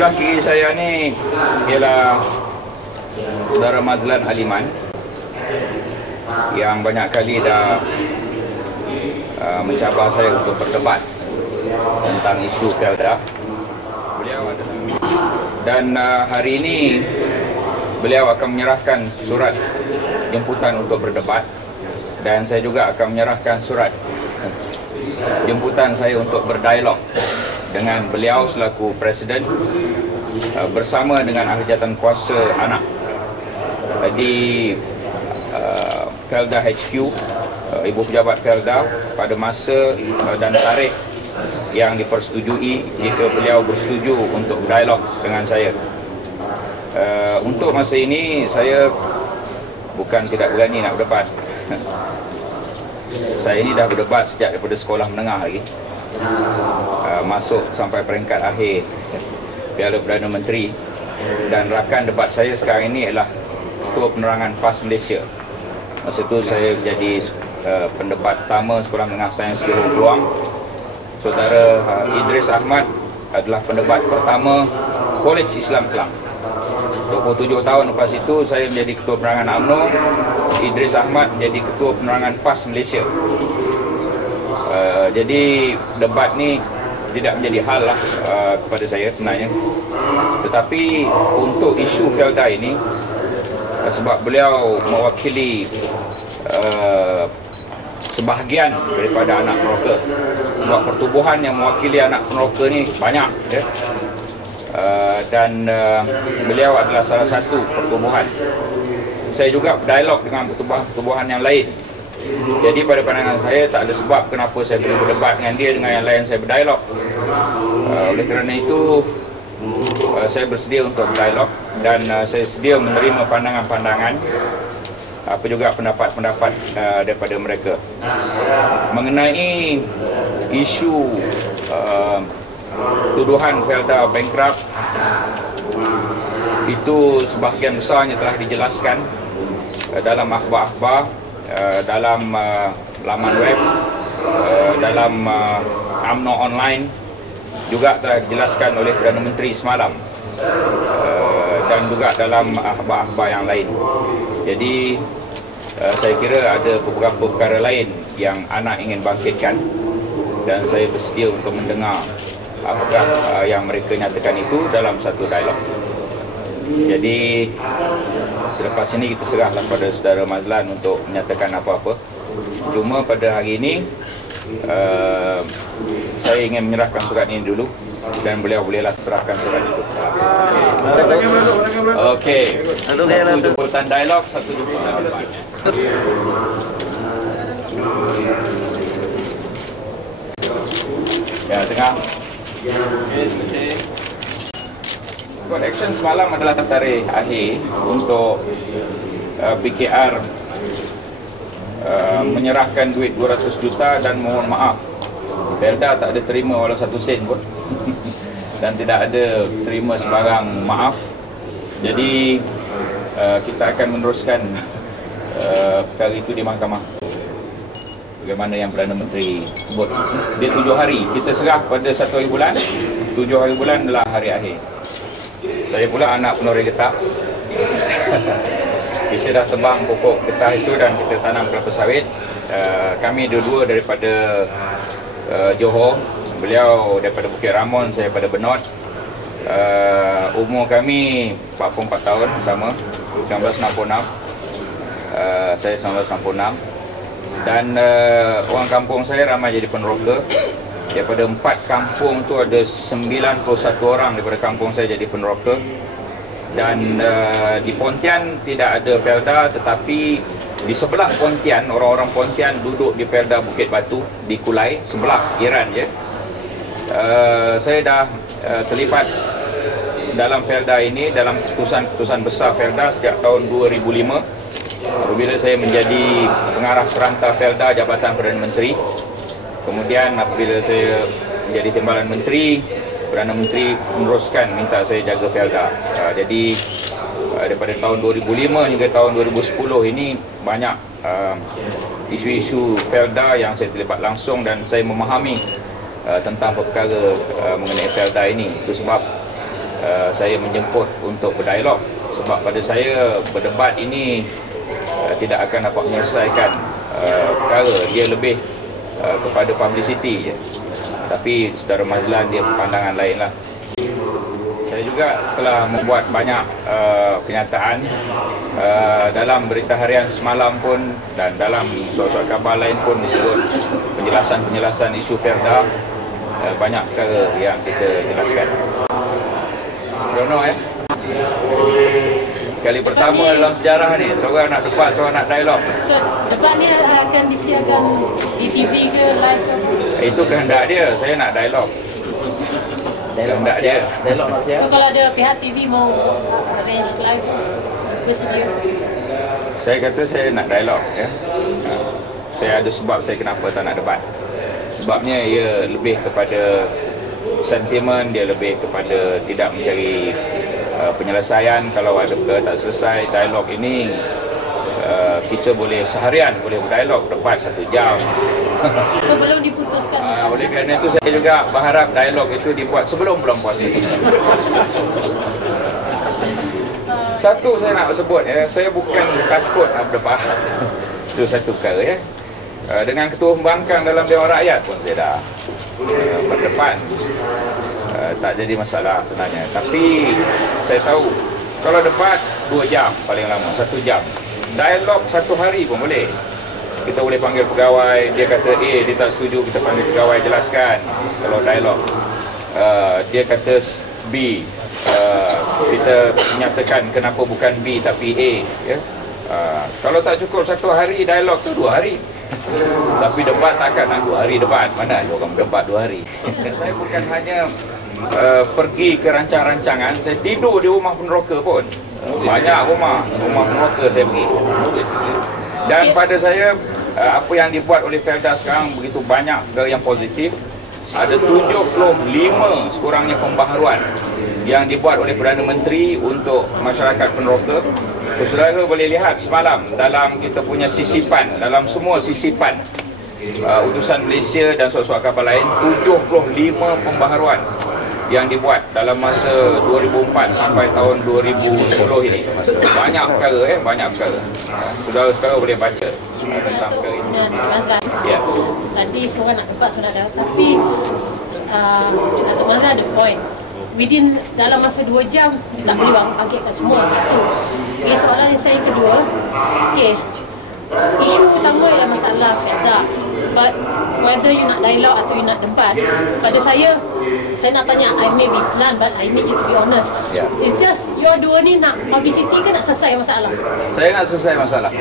sebelah kiri saya ni ialah Saudara Mazlan Haliman yang banyak kali dah mencabar saya untuk berdebat tentang isu Felda. Beliau dan hari ini beliau akan menyerahkan surat jemputan untuk berdebat, dan saya juga akan menyerahkan surat jemputan saya untuk berdialog dengan beliau selaku Presiden bersama dengan Ahli Jawatankuasa Anak di Felda HQ, Ibu Pejabat Felda, pada masa dan tarikh yang dipersetujui jika beliau bersetuju untuk berdialog dengan saya. Untuk masa ini saya bukan tidak berani nak berdebat. Saya ini dah berdebat sejak daripada sekolah menengah lagi, masuk sampai peringkat akhir Piala Perdana Menteri, dan rakan debat saya sekarang ini ialah Ketua Penerangan PAS Malaysia. Masa itu saya jadi pendebat pertama Sekolah Menengah Sains Johor Keluang. Saudara Idris Ahmad adalah pendebat pertama Kolej Islam Kelang. 27 tahun lepas itu saya menjadi Ketua Penerangan UMNO, Idris Ahmad menjadi Ketua Penerangan PAS Malaysia. Jadi debat ni tidak menjadi hal lah kepada saya sebenarnya. Tetapi untuk isu Felda ini, sebab beliau mewakili sebahagian daripada anak peneroka, sebab pertubuhan yang mewakili anak peneroka ni banyak ya? Dan beliau adalah salah satu pertubuhan. Saya juga berdialog dengan pertubuhan yang lain. Jadi pada pandangan saya tak ada sebab kenapa saya perlu berdebat dengan dia, dengan yang lain saya berdialog. Oleh kerana itu saya bersedia untuk berdialog, dan saya sedia menerima pandangan-pandangan, apa juga pendapat-pendapat daripada mereka mengenai isu tuduhan Felda bankrupt. Itu sebahagian besarnya telah dijelaskan dalam akhbar-akhbar, dalam laman web, dalam UMNO online, juga telah dijelaskan oleh Perdana Menteri semalam, dan juga dalam akhbar-akhbar yang lain. Jadi saya kira ada beberapa perkara lain yang anak ingin bangkitkan, dan saya bersedia untuk mendengar apakah yang mereka nyatakan itu dalam satu dialog. Jadi selepas ini kita serahlah pada Saudara Mazlan untuk menyatakan apa-apa. Cuma pada hari ini saya ingin menyerahkan surat ini dulu, dan beliau bolehlah serahkan surat itu. Okey. Satu jemputan dialog, satu jemputan debat. Ya, tengah. Court action semalam adalah tarikh akhir untuk PKR menyerahkan duit 200 juta dan mohon maaf. Felda tak ada terima walau 1 sen pun dan tidak ada terima sebarang maaf. Jadi kita akan meneruskan perkara itu di mahkamah, bagaimana yang Perdana Menteri sebut. Dia 7 hari, kita serah pada 1 hari bulan. 7 hari bulan adalah hari akhir. Saya pula anak penuri getah. Kita dah tebang pokok getah itu dan kita tanam kelapa sawit. Kami dua-dua daripada Johor. Beliau daripada Bukit Ramon, saya daripada Benot. Umur kami 44 tahun sama, 1966. Saya 1966. Dan orang kampung saya ramai jadi peneroka. Daripada 4 kampung tu ada 91 orang daripada kampung saya jadi peneroka. Dan di Pontian tidak ada Felda, tetapi di sebelah Pontian, orang-orang Pontian duduk di Felda Bukit Batu, di Kulai, sebelah Iran je. Saya dah terlibat dalam Felda ini, dalam keputusan besar Felda sejak tahun 2005, apabila saya menjadi pengarah serantau Felda Jabatan Perdana Menteri. Kemudian apabila saya menjadi timbalan menteri, Perdana Menteri meneruskan minta saya jaga Felda. Jadi daripada tahun 2005 hingga tahun 2010 ini banyak isu-isu Felda yang saya terlibat langsung, dan saya memahami tentang perkara mengenai Felda ini. Itu sebab saya menjemput untuk berdialog, sebab pada saya berdebat ini tidak akan dapat menyelesaikan perkara. Dia lebih kepada publicity je. Tapi saudara Mazlan dia pandangan lain lah. Saya juga telah membuat banyak kenyataan dalam berita harian semalam pun, dan dalam surat-surat khabar lain pun disebut penjelasan isu Felda. Banyak perkara yang kita jelaskan. Seronok kali pertama dalam sejarah ni, seorang nak debat, seorang nak dialog. Debat ni akan disiarkan di TV ke live? Itu kehendak dia, saya nak dialog. Kehendak dia. So kalau ada pihak TV mau arrange live, bersedia? Saya kata saya nak dialog, ya. Saya ada sebab saya kenapa tak nak debat. Sebabnya ia lebih kepada sentimen, dia lebih kepada tidak mencari penyelesaian. Kalau ada perkara tak selesai, dialog ini kita boleh seharian boleh berdialog, debat 1 jam. So belum diputuskan? Oleh kerana itu saya juga berharap dialog itu dibuat sebelum bulan puasa. Satu saya nak sebut, ya, saya bukan takut nak berdebat. Itu satu perkara, ya. Dengan Ketua Pembangkang dalam Dewan Rakyat pun saya dah berdepan. Tak jadi masalah sebenarnya. Tapi saya tahu kalau debat 2 jam paling lama, 1 jam. Dialog 1 hari pun boleh. Kita boleh panggil pegawai, dia kata A, dia tak setuju, kita panggil pegawai jelaskan. Kalau dialog dia kata B, kita menyatakan kenapa bukan B tapi A, ya. Kalau tak cukup 1 hari, dialog tu 2 hari. Tapi debat takkan nak 2 hari debat. Mana ada orang berdebat 2 hari. Dan saya bukan hanya pergi ke rancang-rancangan, saya tidur di rumah peneroka pun. Banyak rumah peneroka saya pergi. Dan pada saya, apa yang dibuat oleh Felda sekarang begitu banyak perkara yang positif. Ada 75 sekurangnya pembaharuan yang dibuat oleh Perdana Menteri untuk masyarakat peneroka. Saudara boleh lihat semalam dalam kita punya sisipan, dalam semua sisipan utusan Malaysia dan surat-surat khabar lain, 75 pembaharuan yang dibuat dalam masa 2004 sampai tahun 2010 ini. Banyak perkara, banyak perkara. Saudara-saudara boleh baca tentang perkara ini. Ya. Tadi seorang nak debat sudah dah, tapi Datuk Mazlan ada point. Within dalam masa 2 jam dia tak boleh bangkitkan semua satu. Okay, soalan saya kedua. Okay, isu utama ialah masalah Felda. But whether you nak dialog atau you nak debat, pada saya nak tanya, I may be blunt but I need you to be honest. Yeah. It's just you dua ni nak publicity ke nak selesai masalah? Saya nak selesai masalah.